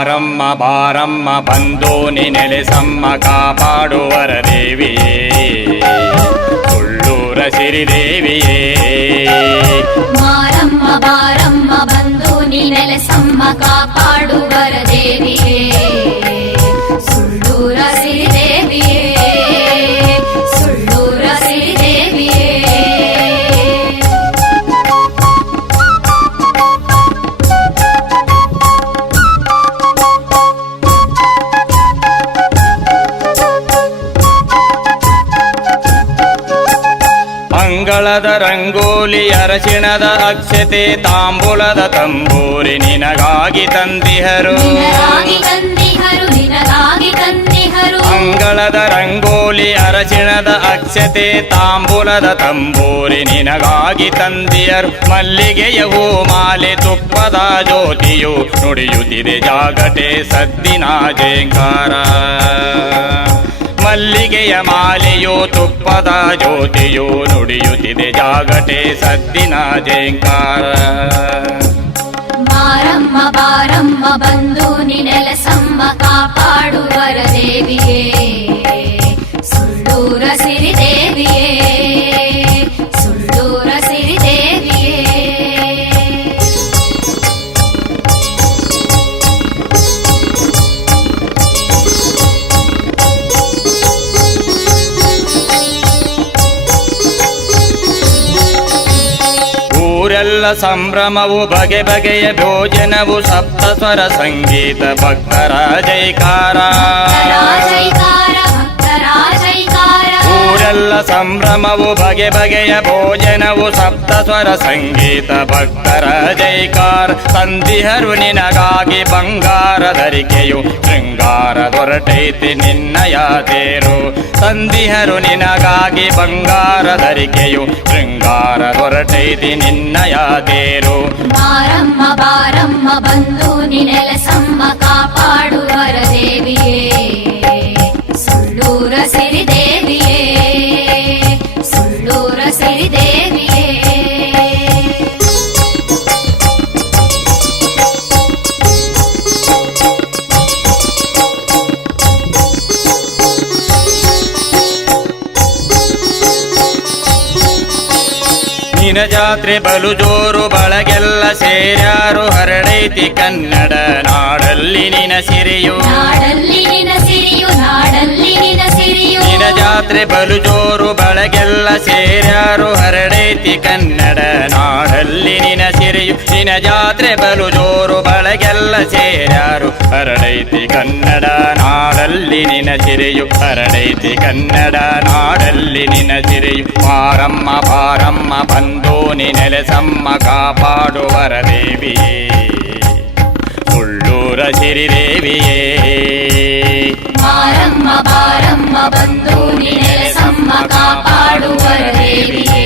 ಬಾರಮ್ಮ ಬಾರಮ್ಮ ಬಂದು ನೀ ನೆಲೆಸಮ್ಮ ಕಾಪಾಡುವರ ದೇವಿಯೇ ಸುಳ್ಳೂರ ಸಿರಿದೇವಿಯೇ. ಮಾರಮ್ಮ ಬಾರಮ್ಮ ಬಂದು ನೀ ನೆಲೆಸಮ್ಮ ಕಾಪಾಡುವರ ದೇವಿಯೇ ಸುಳ್ಳೂರ ಸಿರಿದೇವಿಯೇ ಸುಳ್ಳೂರ ಸಿರಿದೇವಿಯೇ. ಅಂಗಳದ ರಂಗೋಲಿ ಅರಶಿಣದ ಅಕ್ಷತೆ ತಾಂಬೂಲದ ತಂಬೂರಿ ನಿನಗಾಗಿ ತಂದಿಹರು. ಅಂಗಳದ ರಂಗೋಲಿ ಅರಶಿಣದ ಅಕ್ಷತೆ ತಾಂಬೂಲದ ತಂಬೂರಿ ನಿನಗಾಗಿ ತಂದಿಯರು. ಮಲ್ಲಿಗೆಯ ಹೂ ಮಾಲೆ ತುಪ್ಪದ ಜ್ಯೋತಿಯು ನುಡಿಯುತ್ತಿದೆ ಜಾಗಟೆ ಸದ್ದಿನ ಜೇಂಕಾರ. ಮಲ್ಲಿಗೆಯ ಮಾಲೆಯೋ ತುಪ್ಪದ ಜ್ಯೋತಿಯೋ ನುಡಿಯುತ್ತಿದೆ ಜಾಗಟೆ ಸದ್ದಿನ ಜೇಂಕಾರ. ಮಾರಮ್ಮ ಬಾರಮ್ಮ ಬಂದು ನೀ ನೆಲೆಸಮ್ಮ ಕಾಪಾಡುವರ ದೇವಿಯೇ ಸುಳ್ಳೂರ ಸಿರಿದೇವಿಯೇ ಸುಳ್ಳೂರ ಸಿರಿದೇವಿಯೇ. ಊರೆಲ್ಲ ಸಂಭ್ರಮವು ಬಗೆ ಬಗೆಯ ಭೋಜನವು ಸಪ್ತಸ್ವರ ಸಂಗೀತ ಭಕ್ತರ ಜೈಕಾರ. ಊರೆಲ್ಲ ಸಂಭ್ರಮವು ಬಗೆ ಬಗೆಯ ಭೋಜನವು ಸಪ್ತಸ್ವರ ಸಂಗೀತ ಭಕ್ತರ ಜೈಕಾರ. ತಂದಿಹರು ನಿನಗಾಗಿ ಬಂಗಾರ ಧರಿಕೆಯು ಶೃಂಗಾರ ದೊರಟೈತಿ ನಿನ್ನಯ ತೇರು. ತಂದಿಹರು ನಿನಗಾಗಿ ಬಂಗಾರ ಧರಿಕೆಯು ಶೃಂಗಾರ ದೊರಟೈತಿ ನಿನ್ನಯ ತೇರು. ಮಾರಮ್ಮ ಬಾರಮ್ಮ ಬಂದು ನೀ ನೆಲೆಸಮ್ಮ ಕಾಪಾಡುವರ ದೇವಿಯೇ ಸುಳ್ಳೂರ ಸಿರಿದೇವಿಯೇ ಸುಳ್ಳೂರ ಸಿರಿದೇವಿಯೇ. ನಿನ ಜಾತ್ರೆ ಬಲು ಜೋರು ಬಳಗೆಲ್ಲ ಸೇರ್ಯಾರು ಹರಡೈತಿ ಕನ್ನಡ ನಾಡಲ್ಲಿ ನಿನ ಸಿರಿಯು. ನಾಡಲ್ಲಿ ನಿನ ಸಿರಿಯು ನಾಡಲ್ಲಿ ನಿನ ಸಿರಿಯು. ನಿನ ಜಾತ್ರೆ ಬಲು ಜೋರು ಬಳಗೆಲ್ಲ ಸೇರ್ಯಾರು ಹರಡೈತಿ ಕನ್ನಡ ನಾಡಲ್ಲಿ ನಿನ ಸಿರಿಯು. ನಿನ ಜಾತ್ರೆ ಬಲು ಜೋರು ಬಳಗೆಲ್ಲ ಸೇರ್ಯಾರು ಹರಡೈತಿ ಕನ್ನಡ ನಾಡಲ್ಲಿ ನಿನ ಸಿರಿಯು ಹರಡೈತಿ ಕನ್ನಡ ನಾಡಲ್ಲಿ ನಿನ ಸಿರಿಯು. ಮಾರಮ್ಮ ಬಾರಮ್ಮ ಬಂದು ನೀ ನೆಲೆಸಮ್ಮ ಕಾಪಾಡುವರ ದೇವಿಯೇ ಸುಳ್ಳೂರ ಸಿರಿದೇವಿಯೇ. ಮಾರಮ್ಮ ಬಾರಮ್ಮ ಬಂದು ನೀ ನೆಲೆಸಮ್ಮ ಕಾಪಾಡುವರ ದೇವಿಯೇ